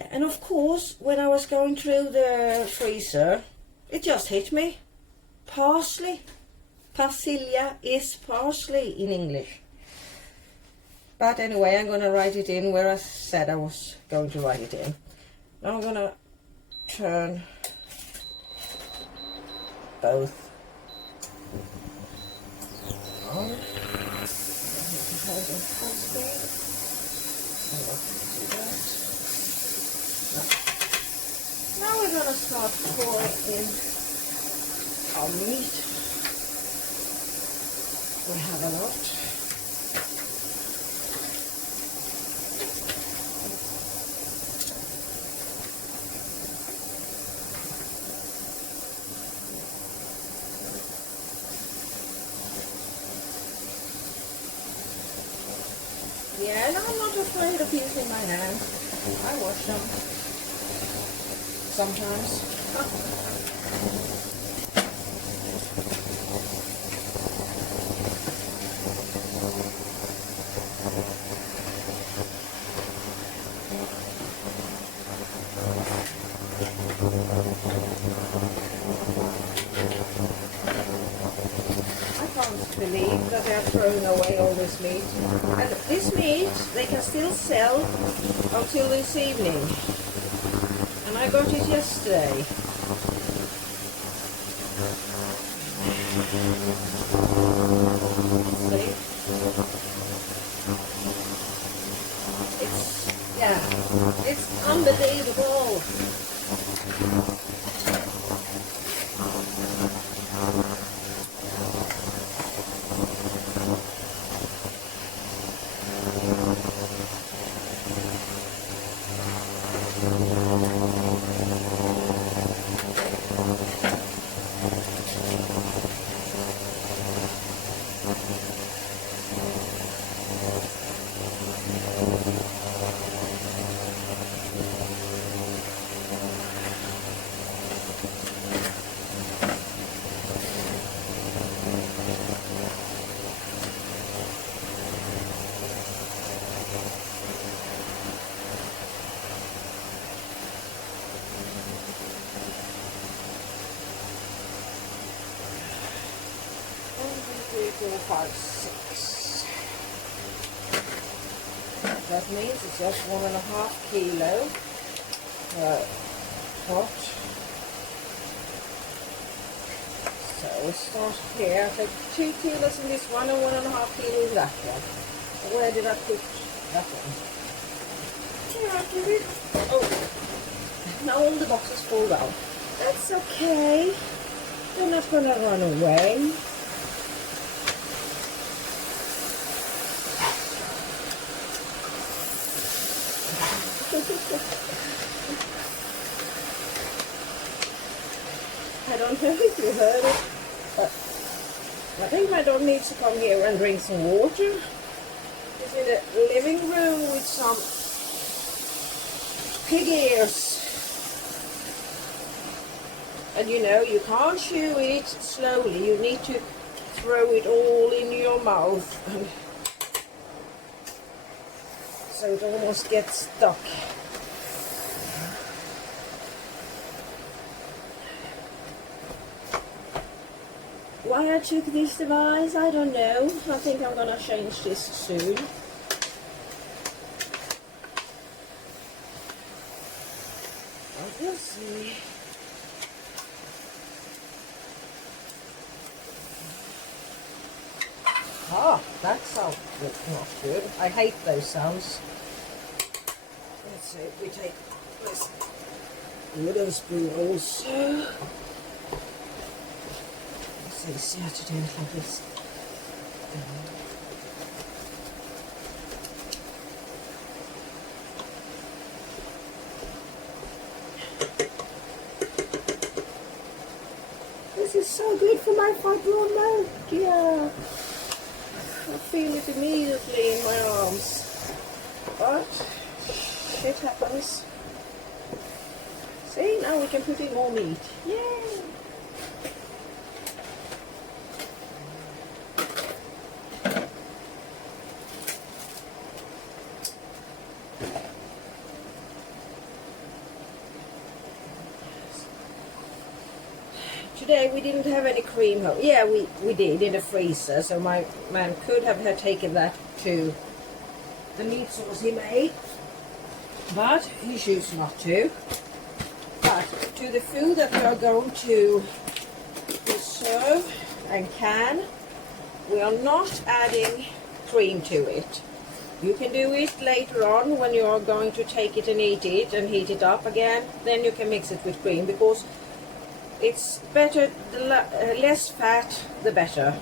Yeah, and of course, when I was going through the freezer, it just hit me. Parsley. Persilia is parsley in English. But anyway, I'm going to write it in where I said I was going to write it in. Now I'm going to turn both on. Now we're going to start pouring in our meat. We have a lot. Yeah, and I'm not afraid of using my hands. I wash them sometimes. I can't believe that they're throwing away all this meat. And this meat they can still sell until this evening. And I got it yesterday. See? It's unbelievable. Five, six. That means it's just 1.5 kilo pot. So we start here. I take 2 kilos in this one and 1.5 kilos in that one. Where did I put that one? Here I put it. Oh, now all the boxes fall down. That's okay. They're not gonna run away. I don't know if you heard it, but I think my dog needs to come here and drink some water. He's in the living room with some pig ears. And you know, you can't chew it slowly, you need to throw it all in your mouth. So it almost gets stuck. Why I took this device, I don't know. I think I'm gonna change this soon. But we'll see. Ah, that sounds not good. I hate those sounds. Let's see, we take this wooden spoon also. It's easier to do it like this. This is so good for my fibromyalgia. I feel it immediately in my arms. But shit happens. See, now we can put in more meat. Yay! Today we didn't have any cream. Yeah, we did in the freezer, so my man could have taken that to the meat sauce he made, but he chose not to. But to the food that we are going to serve and can, we are not adding cream to it. You can do it later on when you are going to take it and eat it and heat it up again. Then you can mix it with cream, because it's better, the less fat the better.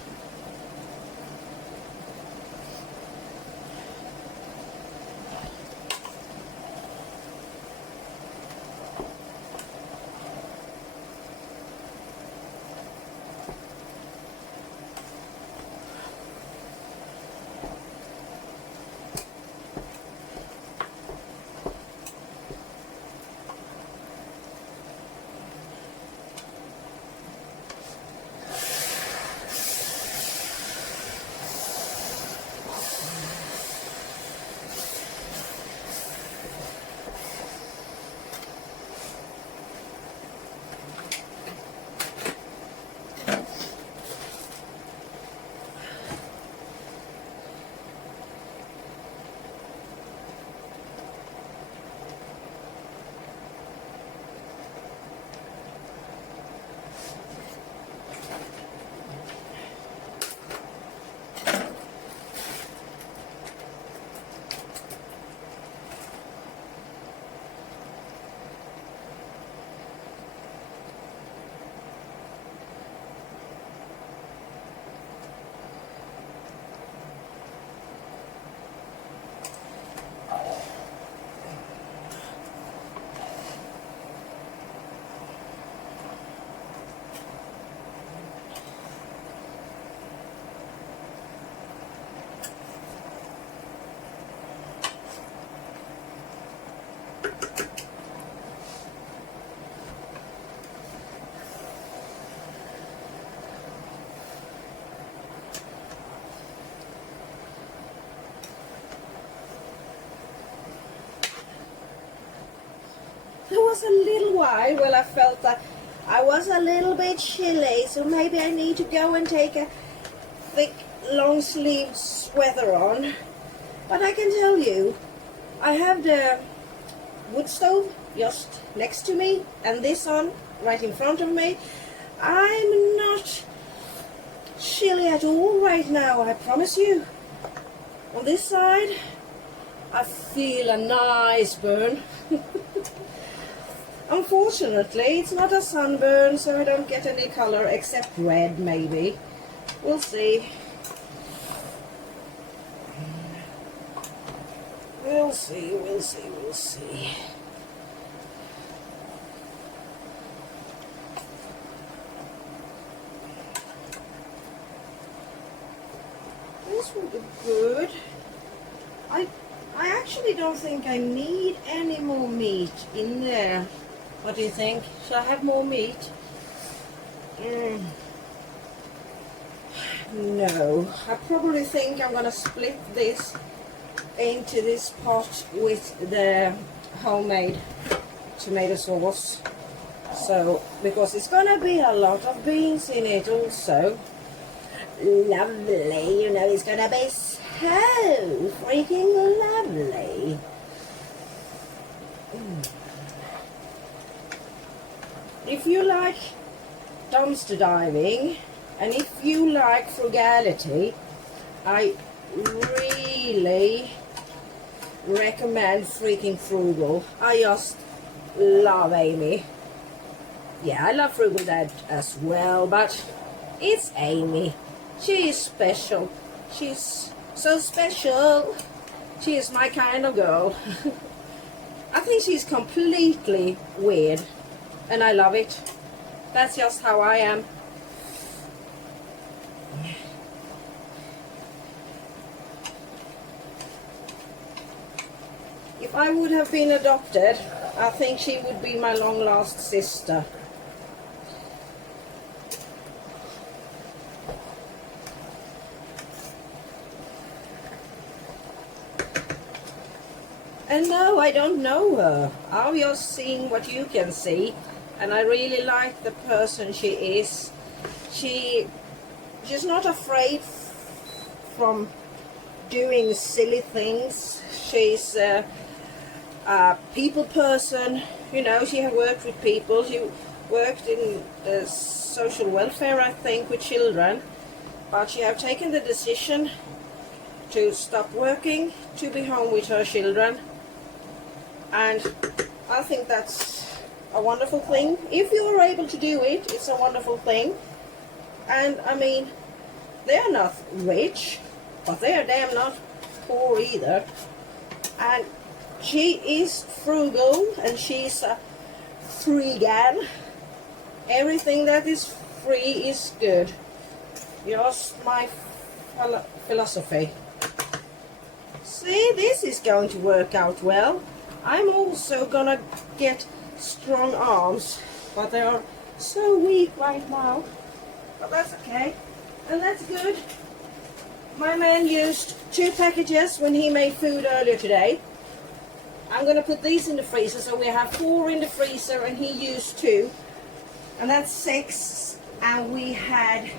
There was a little while where I felt that I was a little bit chilly, so maybe I need to go and take a thick long sleeved sweater on. But I can tell you, I have the wood stove just next to me and this on right in front of me. I'm not chilly at all right now, I promise you. On this side I feel a nice burn. Unfortunately, it's not a sunburn, so I don't get any color except red, maybe. We'll see. We'll see, we'll see, we'll see. This will be good. I actually don't think I need any more meat in there. What do you think? Should I have more meat? No. I probably think I'm going to split this into this pot with the homemade tomato sauce. So, because it's going to be a lot of beans in it also. Lovely. You know, it's going to be so freaking lovely. If you like dumpster diving and if you like frugality, I really recommend freaking Frugal. I just love Amy. Yeah, I love Frugal Dad as well, but it's Amy. She is special. She's so special. She is my kind of girl. I think she's completely weird. And I love it. That's just how I am. If I would have been adopted, I think she would be my long lost sister. And no, I don't know her. I'm just seeing what you can see. and I really like the person she is. She's not afraid from doing silly things. She's a people person. You know, she has worked with people. She worked in social welfare, I think, with children, but she have taken the decision to stop working, to be home with her children, and I think that's a wonderful thing. If you are able to do it, it's a wonderful thing. And I mean, they are not rich, but they are damn not poor either. And she is frugal, and she's a freegan. Everything that is free is good. Just my philosophy. See, this is going to work out well. I'm also gonna get strong arms, but they are so weak right now. But that's okay, and that's good. My man used 2 packages when he made food earlier today. I'm gonna put these in the freezer, so we have 4 in the freezer, and he used 2, and that's 6. And we had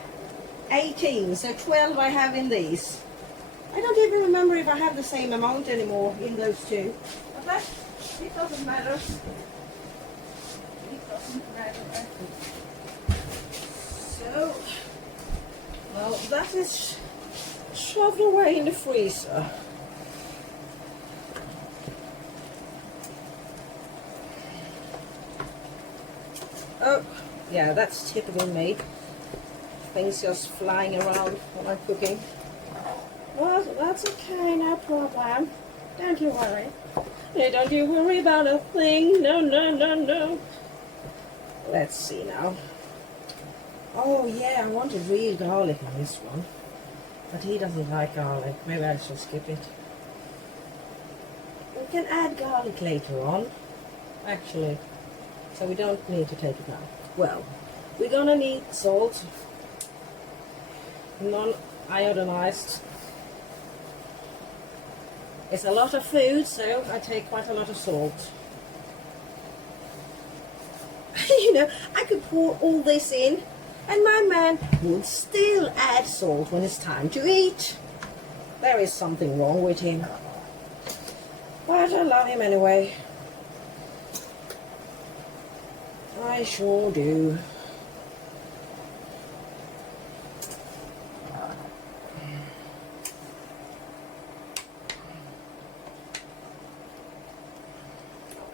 18, so 12 I have in these. I don't even remember if I have the same amount anymore in those 2, but that, it doesn't matter. It doesn't matter. So, well, that is shoved away in the freezer. Oh, yeah, that's typical me. Things just flying around when I'm cooking. Well, that's okay, no problem. Don't you worry. Yeah, don't you worry about a thing. No, no, no, no. Let's see now. Oh yeah, I wanted real garlic on this one, but he doesn't like garlic. Maybe I shall skip it. We can add garlic later on, actually, so we don't need to take it now. Well, we're gonna need salt, non-iodinized. It's a lot of food, so I take quite a lot of salt. You know, I could pour all this in, and my man would still add salt when it's time to eat. There is something wrong with him. But I love him anyway. I sure do.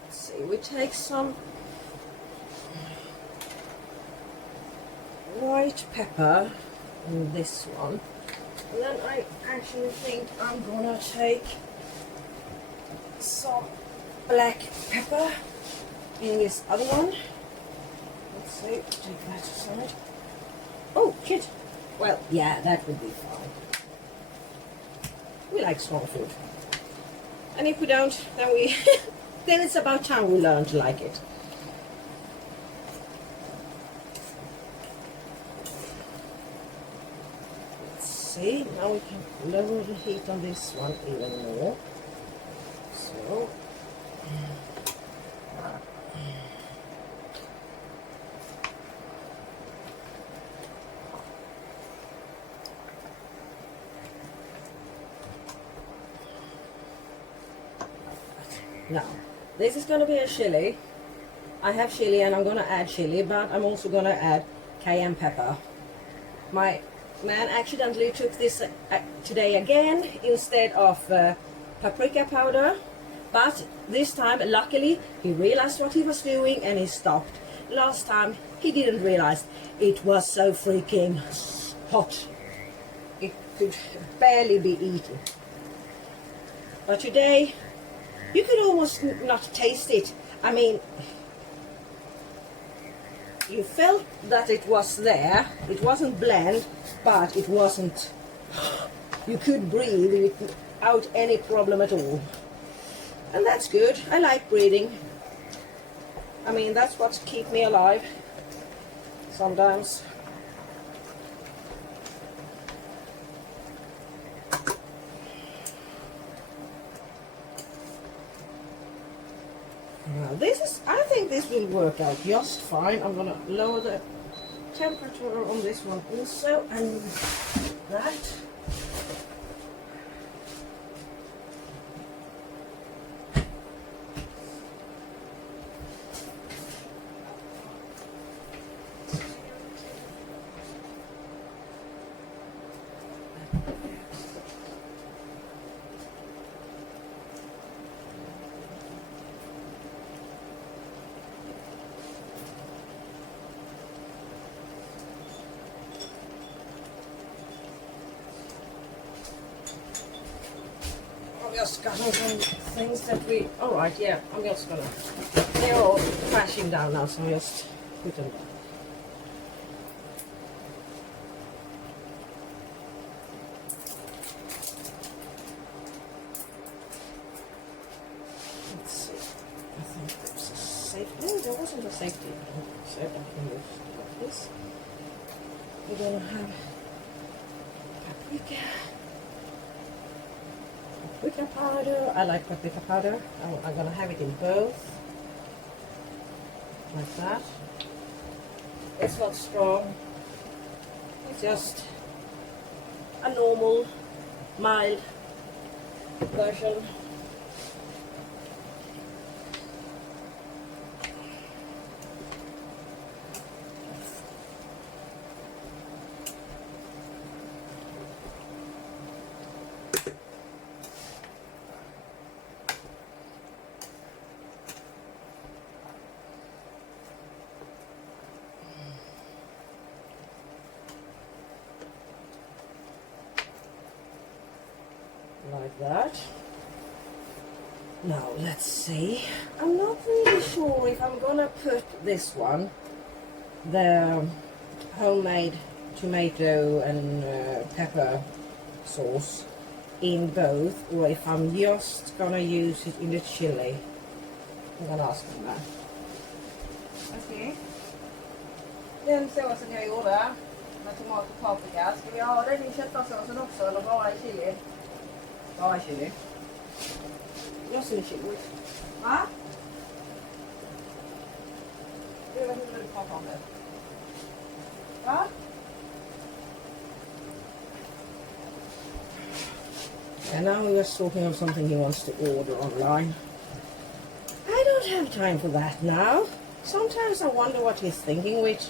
Let's see, we take some white pepper in this one, and then I actually think I'm gonna take some black pepper in this other one. Let's see, take that aside. Oh shit! Well, yeah, that would be fine. We like strong food, and if we don't, then we then it's about time we learn to like it. See, now we can lower the heat on this one even more. So, now, this is going to be a chili. I have chili and I'm going to add chili, but I'm also going to add cayenne pepper. My man accidentally took this today again instead of paprika powder, but this time luckily he realized what he was doing and he stopped. Last time he didn't realize it was so freaking hot, it could barely be eaten. But today you could almost not taste it. I mean, you felt that it was there. It wasn't bland, but it wasn't. You could breathe without any problem at all. And that's good. I like breathing. I mean, that's what keeps me alive sometimes. Now I think this will work out just fine. I'm gonna lower the temperature on this one also, and that. Just got some things that we. All right, yeah. I'm just gonna. They're all crashing down now, so I'll just put them down. Let's see. I think there's a safety. No, there wasn't a safety. So I can move like this. We're gonna have paprika. Paprika powder. I like paprika powder. I'm gonna have it in both, like that. It's not strong. It's just a normal, mild version. Like that. Now let's see. I'm not really sure if I'm gonna put this one, the homemade tomato and pepper sauce, in both, or if I'm just gonna use it in the chili. I'm gonna ask him that. Okej. Den såsen jag gjorde med tomat och paprika, ska vi ha den i köttfärssåsen också eller bara i chili? Bara i chili. Just in chili. Va? Jag vet inte vad du pratar om det. Va? And now we're just talking of something he wants to order online. I don't have time for that now. Sometimes I wonder what he's thinking, which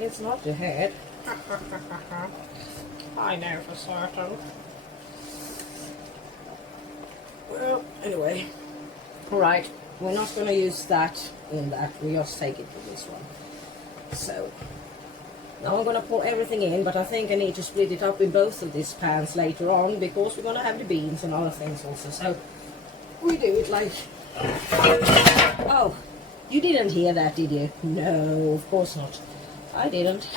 it's not the head. I know for certain. Well, anyway. Alright, we're not going to use that in that. We just take it for this one. So, now I'm going to pour everything in, but I think I need to split it up in both of these pans later on, because we're going to have the beans and other things also. So, we do it like... Oh, you didn't hear that, did you? No, of course not. I didn't.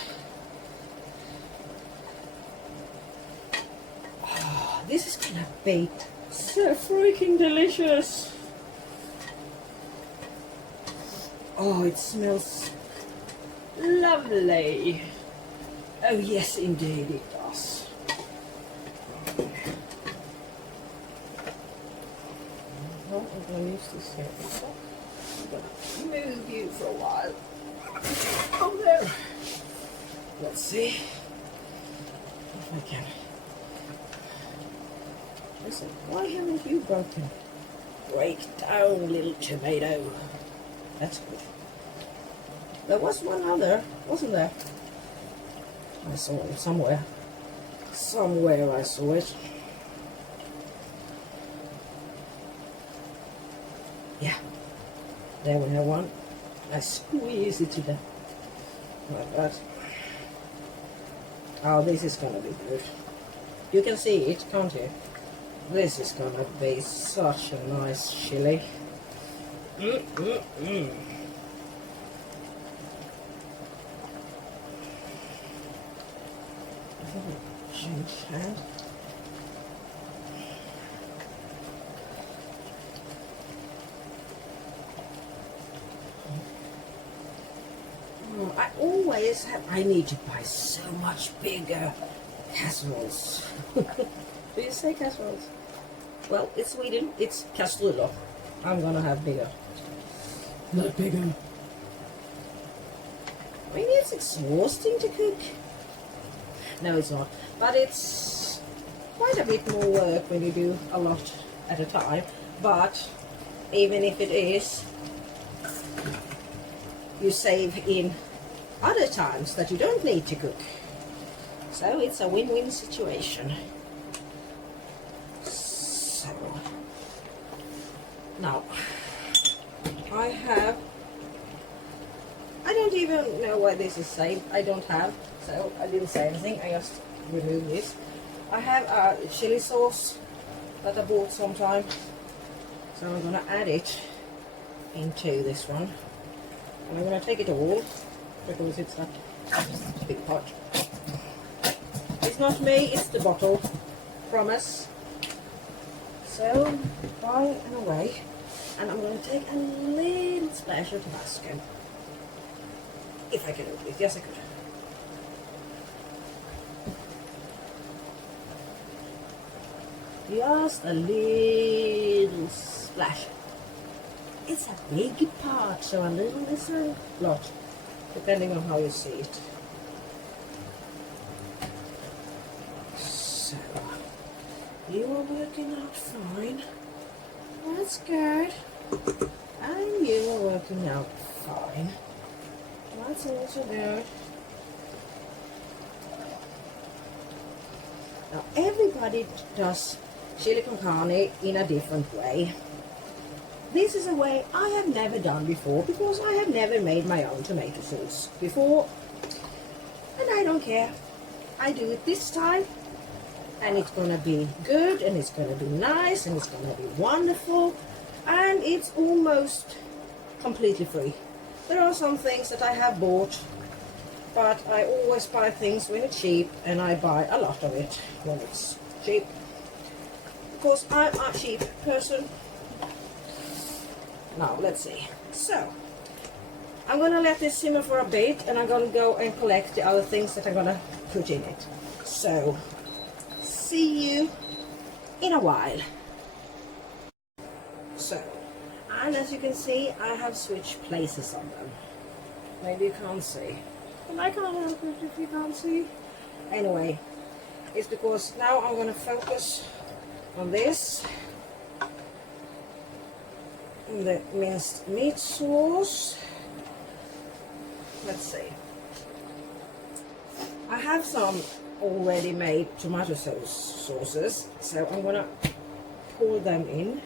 Oh, this is going to be so freaking delicious. Oh, it smells lovely. Oh yes, indeed it does. Well, I'm going to use this here. I'm going to move you for a while. Oh, there. Let's see if I can. Listen, why haven't you broken? Break down, little tomato. That's good. There was one other, wasn't there? I saw it somewhere. Somewhere I saw it. Yeah. There we have one. I squeeze it to the... like that. Oh, this is gonna be good. You can see it, can't you? This is gonna be such a nice chili. Change hand. I always have... I need to buy so much bigger casseroles. Do you say casseroles? Well, it's Sweden. It's kastruller. I'm gonna have bigger. Not bigger. I mean, it's exhausting to cook. No, it's not. But it's quite a bit more work when you do a lot at a time. But even if it is, you save in other times that you don't need to cook. So it's a win-win situation. So now I don't even know why this is saved. I don't have, so I didn't say anything. I just removed this. I have a chili sauce that I bought sometime, so I'm gonna add it into this one. And I'm gonna take it all because it's a big pot. It's not me, it's the bottle. Promise. So, by and away. And I'm going to take a little splash of Tabasco. If I can do it. Yes, I could. Just a little splash. It's a big part, so a little is a lot, depending on how you see it. So, you are working out fine. That's good. And you are working out fine. That's also good. Now, everybody does chili con carne in a different way. This is a way I have never done before because I have never made my own tomato sauce before. And I don't care. I do it this time. And it's gonna be good, and it's gonna be nice, and it's gonna be wonderful, and it's almost completely free. There are some things that I have bought, but I always buy things when it's cheap, and I buy a lot of it when it's cheap. Because I'm a cheap person. Now, let's see. So, I'm gonna let this simmer for a bit, and I'm gonna go and collect the other things that I'm gonna put in it. So, see you in a while. So, and as you can see, I have switched places on them. Maybe you can't see, but I can't help it if you can't see. Anyway, it's because now I'm going to focus on this, the minced meat sauce. Let's see. I have some already made tomato sauces, so I'm gonna pour them in.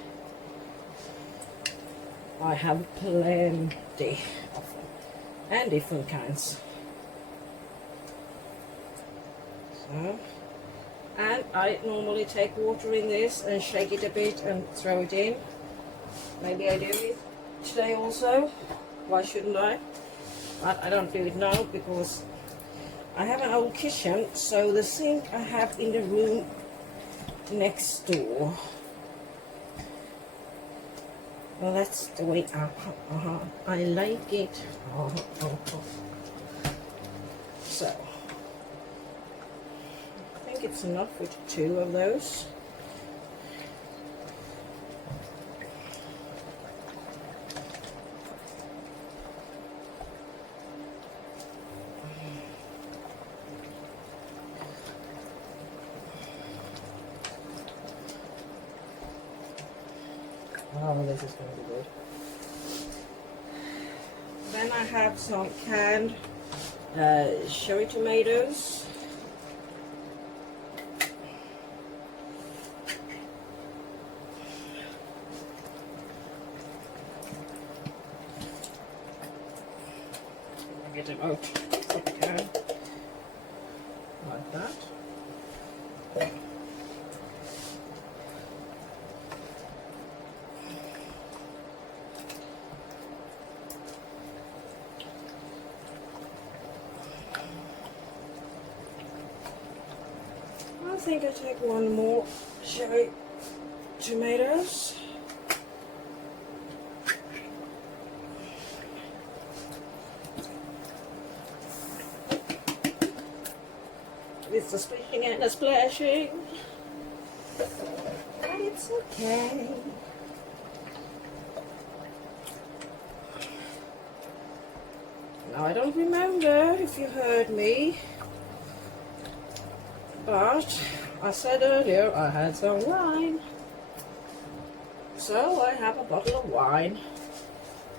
I have plenty of them and different kinds. So, and I normally take water in this and shake it a bit and throw it in. Maybe I do it today also. Why shouldn't I? But I don't do it now because I have an old kitchen, so the sink I have in the room next door. Well, that's the way I like it. So, I think it's enough with 2 of those. Oh, this is going to be good. Then I have some canned cherry tomatoes. Get them out of the can like that. I think I take 1 more cherry tomatoes. It's a splishing and a splashing, but it's okay. don't remember if you heard me, but I said earlier I had some wine. So I have a bottle of wine,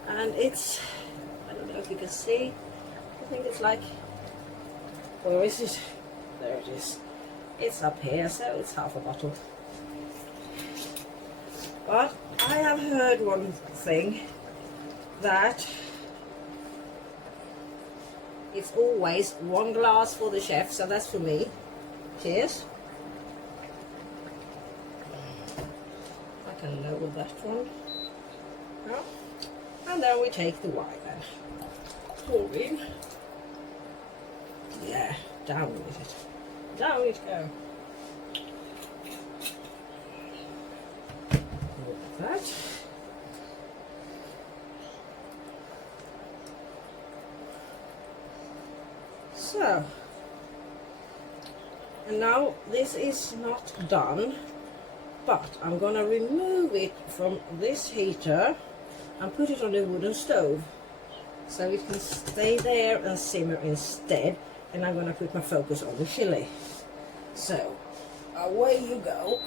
and it's, I don't know if you can see, I think it's like, where is it? There it is. It's up here, so it's half a bottle. But I have heard one thing, that it's always one glass for the chef, so that's for me. Cheers. I can lower that one. Yeah. And then we take the wine then. Pour in. Yeah, down with it. Down it go. Like that. So, and now this is not done, but I'm gonna remove it from this heater and put it on the wooden stove so it can stay there and simmer instead, and I'm gonna put my focus on the chili. So away you go.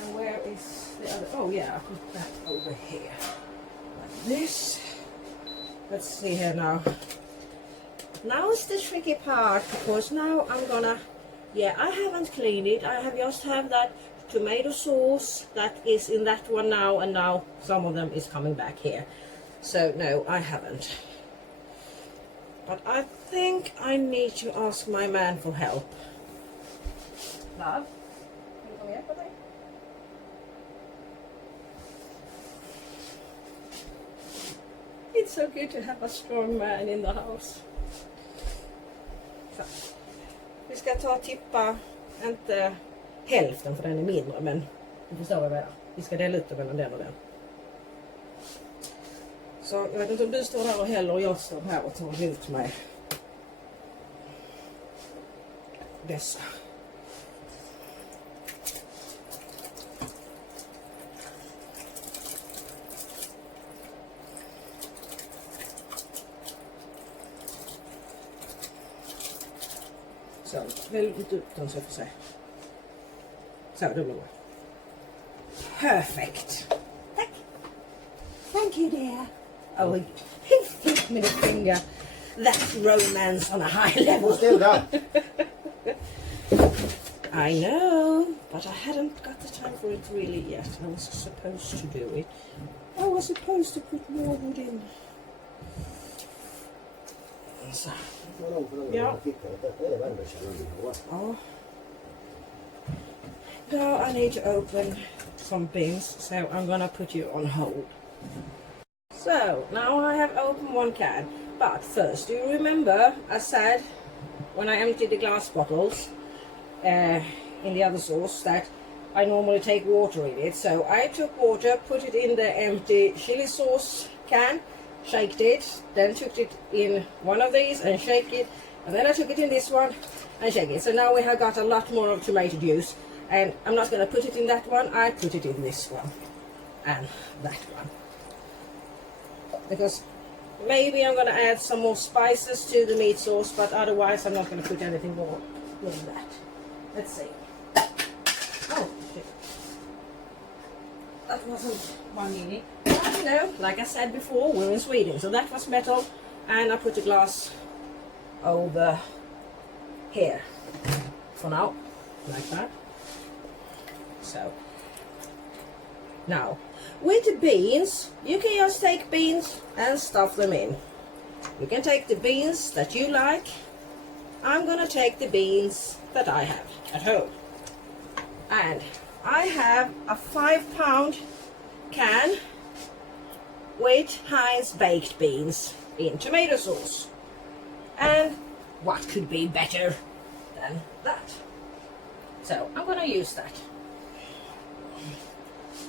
And where is the other? Oh yeah, I put that over here like this. Let's see here now. Now is the tricky part, because now I'm gonna, yeah, I haven't cleaned it. I have just have that tomato sauce that is in that one now, and now some of them is coming back here. So no, I haven't. But I think I need to ask my man for help. Love, can you come here for me? It's so good to have a strong man in the house. Så. Vi ska ta och tippa, inte hälften för den är mindre, men du förstår vad jag menar. Vi ska dela ut det mellan den och den. Så jag vet inte om du står här och häller och jag står här och tar ut mig dessa. Så, välj ut den så jag får se. Så, det blir bra. Perfect. Tack. Thank you, dear. Oh, hit me the finger. That's romance on a high level. Still done. I know, but I hadn't got the time for it really yet. I was supposed to do it. I was supposed to put more wood in. So, yeah. Oh. Now I need to open some bins, so I'm gonna put you on hold. So now I have opened one can, but first, do you remember I said when I emptied the glass bottles in the other sauce that I normally take water in it? So I took water, put it in the empty chili sauce can, shaked it, then took it in one of these and shake it, and then I took it in this one and shake it. So now we have got a lot more of tomato juice, and I'm not going to put it in that one, I put it in this one and that one. Because maybe I'm going to add some more spices to the meat sauce, but otherwise I'm not going to put anything more than that. Let's see. Oh, shit. That wasn't one unit. But you know, like I said before, we're in Sweden, so that was metal, and I put the glass over here for now, like that. So, now, with the beans, you can just take beans and stuff them in. You can take the beans that you like. I'm gonna take the beans that I have at home. And I have a 5-pound can with Heinz baked beans in tomato sauce. And what could be better than that? So I'm gonna use that.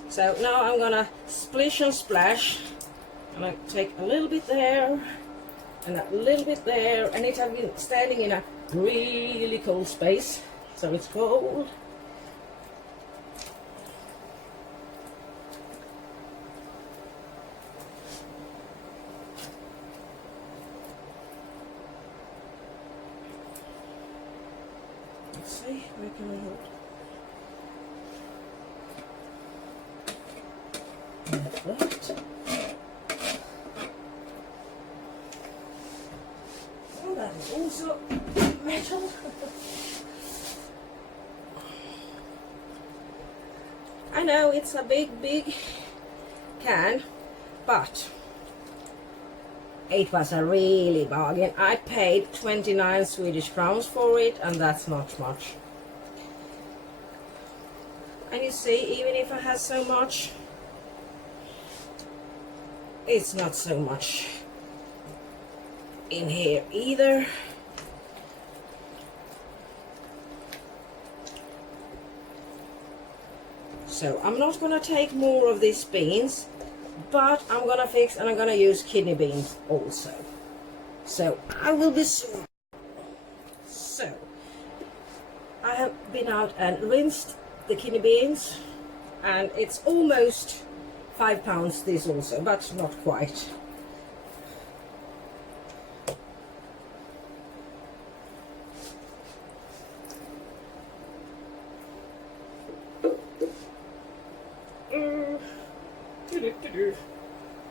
So now I'm gonna splish and splash. I'm gonna take a little bit there and a little bit there, and it has been standing in a really cold space, so it's cold. I can hold. Like that. Oh, that is also metal. I know it's a big can, but it was a really bargain. I paid 29 Swedish crowns for it, and that's not much. And you see, even if I have so much, it's not so much in here either. So I'm not gonna take more of these beans, but I'm gonna fix and I'm gonna use kidney beans also. So I will be soon. So I have been out and rinsed the kidney beans, and it's almost 5 pounds this also, but not quite.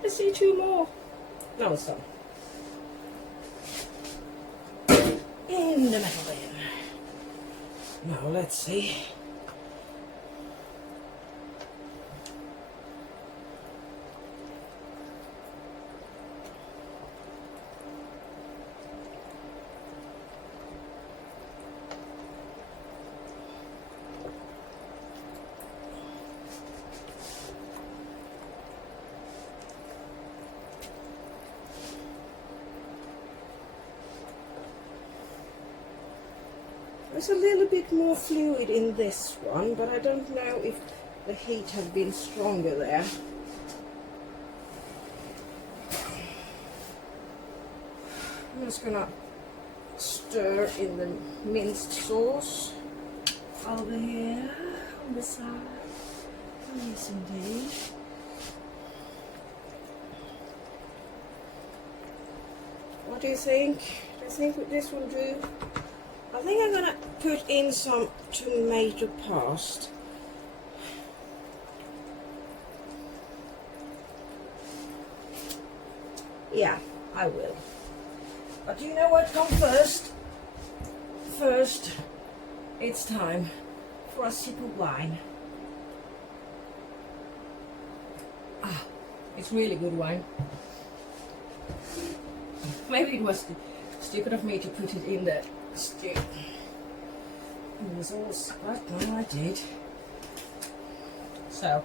I see 2 more. No, it's done. In the metal bin. Now let's see. There's a little bit more fluid in this one, but I don't know if the heat has been stronger there. I'm just gonna stir in the minced sauce over here on the side. Yes, indeed. What do you think? Do you think this will do? I think I'm gonna put in some tomato paste. Yeah, I will. But do you know what comes first? First, it's time for a sip of wine. Ah, it's really good wine. Maybe it was stupid of me to put it in the stew. It was all but no, I did. So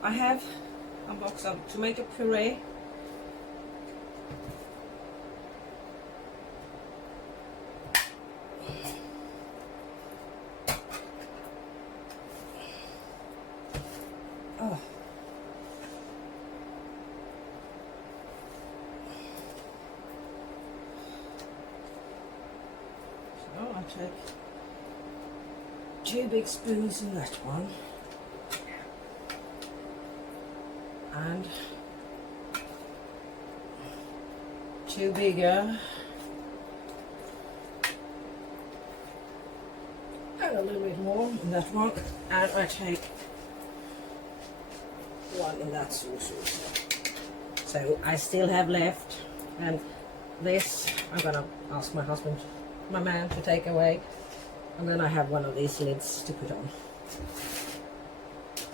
I have a box of tomato puree. Oh. So I take 2 big spoons in that one, and 2 bigger, and a little bit more in that one, and I take 1 in that sauce also. So I still have left, and this I'm gonna ask my husband, my man, to take away. And then I have one of these lids to put on.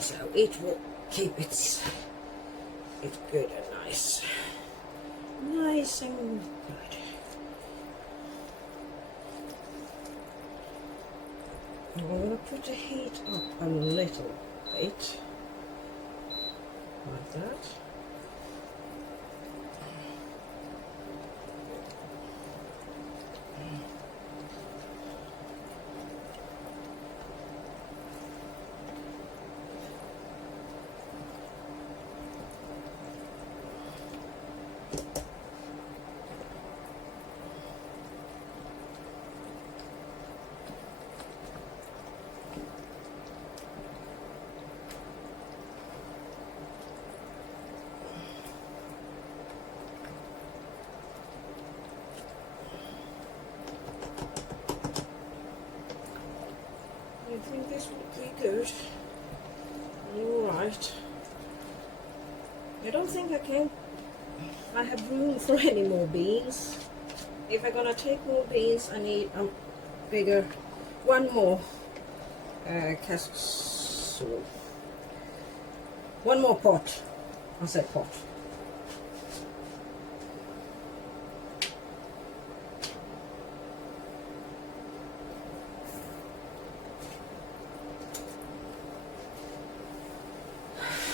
So it will keep it good and nice. Nice and good. I'm going to put the heat up a little bit. Like that. good. Alright. I don't think I have room for any more beans. If I'm gonna take more beans, I need a bigger, one more casserole. One more pot. I said pot.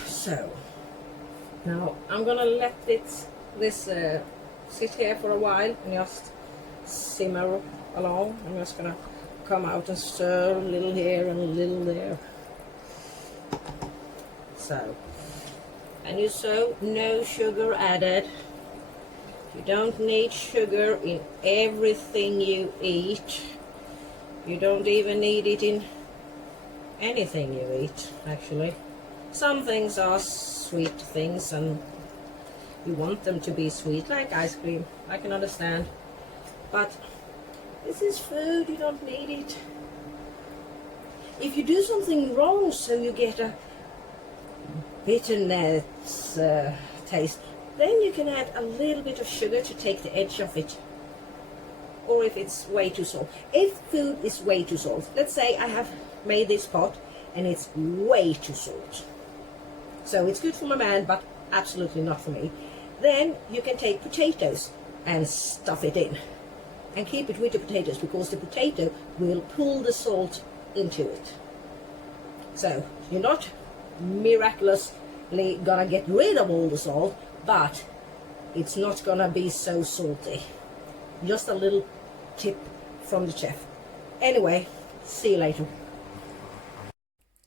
So now I'm gonna let this sit here for a while and just simmer along. I'm just gonna come out and stir a little here and a little there. So, and you saw no sugar added. You don't need sugar in everything you eat. You don't even need it in anything you eat, actually. Some things are sweet things and you want them to be sweet, like ice cream. I can understand. But this is food, you don't need it. If you do something wrong so you get a bitterness taste, then you can add a little bit of sugar to take the edge off it. Or if it's way too salt. If food is way too salt, let's say I have made this pot and it's way too salt. So it's good for my man, but absolutely not for me. Then you can take potatoes and stuff it in. And keep it with the potatoes, because the potato will pull the salt into it. So you're not miraculously gonna get rid of all the salt, but it's not gonna be so salty. Just a little tip from the chef. Anyway, see you later.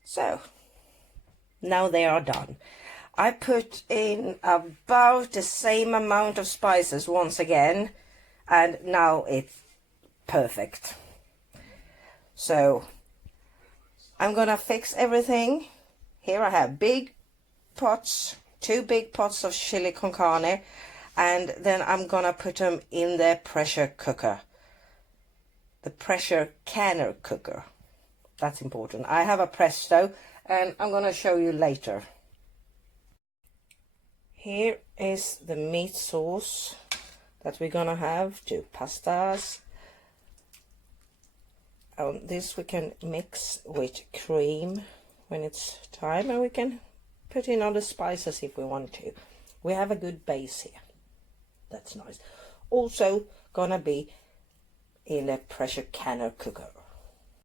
So, now they are done. I put in about the same amount of spices once again, and now it's perfect. So, I'm gonna fix everything. Here I have big pots, 2 big pots of chili con carne, and then I'm gonna put them in the pressure cooker. The pressure canner cooker. That's important. I have a Presto and I'm gonna show you later. Here is the meat sauce that we're gonna have, 2 pastas. This we can mix with cream when it's time, and we can put in other spices if we want to. We have a good base here. That's nice. Also gonna be in a pressure canner cooker.